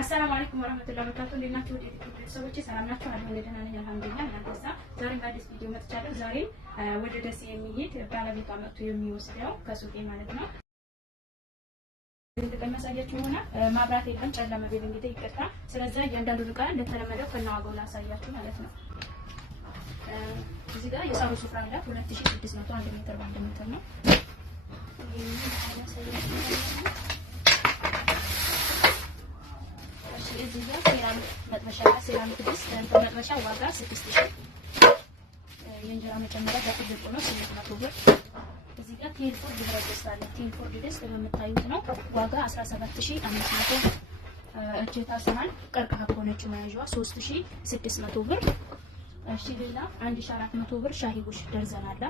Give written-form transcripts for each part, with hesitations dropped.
አሰላሙ አለይኩም ወራህመቱላሂ ወበረካቱሁ። እንዴት ናችሁ? ቤተሰቦቼ ሰላም ናችሁ? ደህና ነኝ አልሐምዱሊላህ። እናንተሳ? ዛሬም በአዲስ ቪዲዮ መጥቻለሁ። ዛሬም ወደ ደሴ የሚሄድ ባለቤቷ መጥቶ የሚወስደው ከሱቄ ማለት ነው እንደማሳያችሁ ይሆናል። ማብራት የለም ጨለማ ቤት እንግዲህ ይቅርታ። ስለዚህ እያንዳንዱ ዕቃ እንደተለመደው ከነዋጋው ላሳያችሁ ማለት ነው። እዚህ ጋር የሳሩ ሱፍራ አለ 2600 1 ሜትር በ1 ሜትር ነው። እዚህ ጋር ሴራሚክ ድስት መጥበሻ ዋጋ 6000። የእንጀራ መጨመሪያ በትልቁ ነው 800 ብር። እዚህ ጋር ቴልፎርድ ብረት ድስት አለ። ቴልፎርድ ድስት በምታዩት ነው ዋጋ 17500። እጀታ ሰሃን ቀርቀሃ ከሆነች መያዣዋ 3600 ብር። እሺ ሌላ 1400 ብር ሻሂ ጉሽ ደርዘን አለ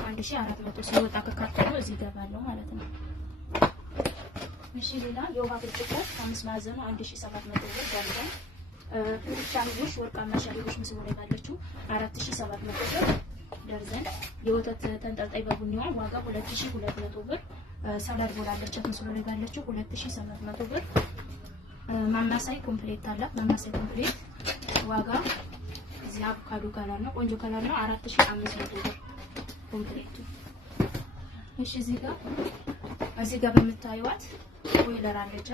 1400 ሲወጣ ከካርቶኑ እዚህ ገባለው ማለት ነው። እሺ ሌላ የውሃ ብርጭቆ 5 ማዕዘኑ 1700 ብር ደርዘን። ሻሂ ጉሽ ወርቃማ ሻሂ ጉሽ ምስሉ ላይ ባለችው 4700 ብር ደርዘን። የወተት ተንጠልጣይ በቡኒዋ ዋጋ 2200 ብር። ሰላድ ቦል አለች ምስሉ ላይ ባለችው 2700 ብር። ማማሳይ ኮምፕሌት አለ። ማማሳይ ኮምፕሌት ዋጋ እዚህ አቮካዶ ከለር ነው፣ ቆንጆ ከለር ነው 4500 ብር ኮምፕሌቱ። እሺ እዚህ ጋር በምታዩት ቦይለር አለች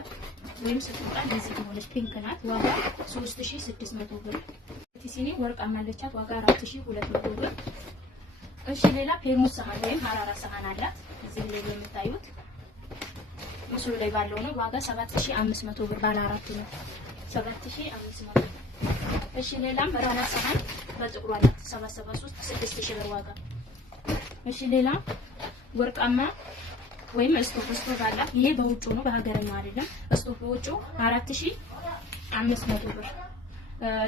ወይም ስትወጣ እንደዚህ ሆነች ፒንክ ናት። ዋጋ 3600 ብር። ሲኒ ወርቃማ አለቻት ዋጋ 4200 ብር። እሺ ሌላ ፔርሙዝ ሰሃን ወይም ሀራራ ሰሃን አላት እዚህ ላይ የምታዩት ምስሉ ላይ ባለው ነው ዋጋ 7500 ብር። ባለ አራት ነው 7500። እሺ ሌላም ራና ሰሃን በጥቁሩ አላት 773 6000 ብር ዋጋ። እሺ ሌላ ወርቃማ ወይም ስቶቭ አለ። ይሄ በውጭ ነው በሀገረኛው አይደለም። ስቶቭ በውጭ 4500 ብር።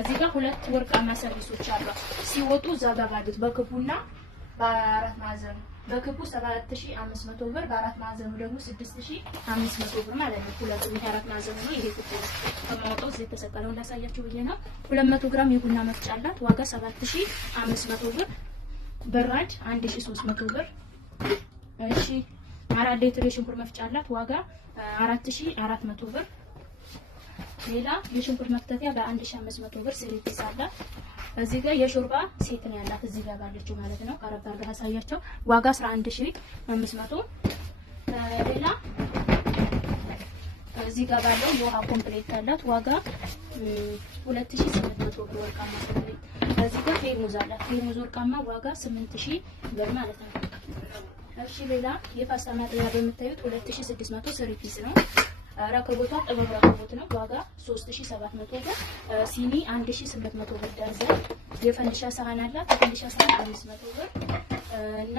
እዚህ ጋር ሁለት ወርቃማ ሰርቪሶች አሉ። ሲወጡ እዛ ጋር ባሉት በክቡና በአራት ማዕዘኑ በክቡ 7500 ብር፣ በአራት ማዕዘኑ ደግሞ 6500 ብር ማለት ነው። ሁለቱ የአራት ማዕዘኑ ነው። ይሄ ክቡ ከማውጣው እዚህ ተሰቀለው እንዳሳያችሁ ብዬ ነው። 200 ግራም የቡና መፍጫ አላት ዋጋ 7500 ብር። በራድ 1300 ብር። እሺ 4 ሊትር የሽንኩርት መፍጫ አላት ዋጋ 4400 ብር። ሌላ የሽንኩርት መክተፊያ በ1500 ብር ሴሪቲስ አላት። እዚህ ጋር የሾርባ ሴት ነው ያላት እዚህ ጋር ባለችው ማለት ነው። ቀረብ አድርጋ አሳያቸው ዋጋ 11500። ሌላ እዚህ ጋር ባለው የውሃ ኮምፕሌት አላት ዋጋ 2800 ብር ወርቃማ ኮምፕሌት። እዚህ ጋር ፌርሙዝ አላት። ፌርሙዝ ወርቃማ ዋጋ 8000 ብር ማለት ነው። እሺ ሌላ የፓስታ ማጥለያ በምታዩት 2600 ሰርቪስ ነው። ረከቦቷ ጥበብ ረከቦት ነው ዋጋ 3700 ብር። ሲኒ 1800 ብር ደርዘን። የፈንዲሻ ሰሃን አላት። የፈንዲሻ ሰሃን 500 ብር እና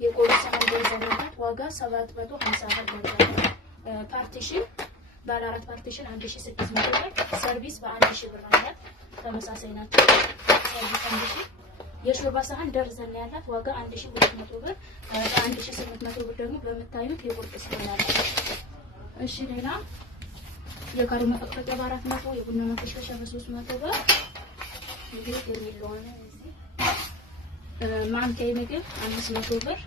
የቆሎ ሰሃን ደርዘን አላት ዋጋ 750 ብር ደርዘን። ፓርቲሽን ባለ 4 ፓርቲሽን 1600 ብር። ሰርቪስ በ1000 ብር አላት። ተመሳሳይ ናቸው። ሰርቪስ 1000። የሾርባ ሰሃን ደርዘን ያላት ዋጋ 1200 ብር። 1800 ብር ደግሞ በምታዩት የቁርጥ ሰሃን አላት። እሺ ሌላ የካሩ መፈቅፈቂያ በ400፣ የቡና መፈሸሻ በ300 ብር። እንግዲህ የሚለውን ማንኪያ ምግብ 500 ብር።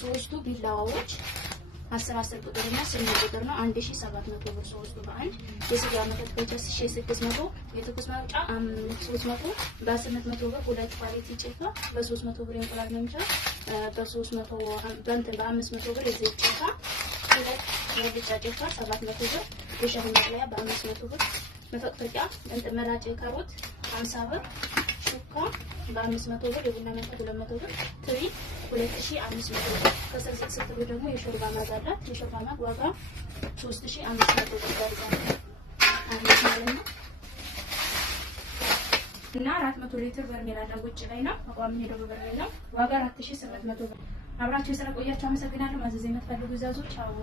ሶስቱ ቢላዋዎች 10 ቁጥር እና 8 ቁጥር ነው 1700 ብር ሶስቱ በአንድ። የስጋ መፈትፈቻ 600፣ የትኩስ ማውጫ 300 በ800 ብር። ሁለት ኳሊቲ ጭልፋ በ300 ብር። እንቁላል መምቻ በ500 ብር። የዘይት ጭልፋ ሁለት የብቻ ጭልፋ 700 ብር። የሻይ ማጥለያ በ500 ብር። መፈቅፈቂያ መላጭ ካሮት 50 ብር። ሹካ በ500 ብር። የቡና መፍጫ 200 ብር። ትሪ 2500 ብር። ከሰልሰል ስትሉ ደግሞ የሾርባ ማግ አላት። የሾርባ ማግ ዋጋ 3500 ብር ደርዘን ማለት ነው። እና 400 ሊትር በርሜል አለ ውጭ ላይ ነው። አቋም ሄዶ በርሜል ነው ዋጋ 4800 ብር። አብራችሁ ስለቆያችሁ አመሰግናለሁ። ማዘዝ የምትፈልጉ ዛዞች አዎ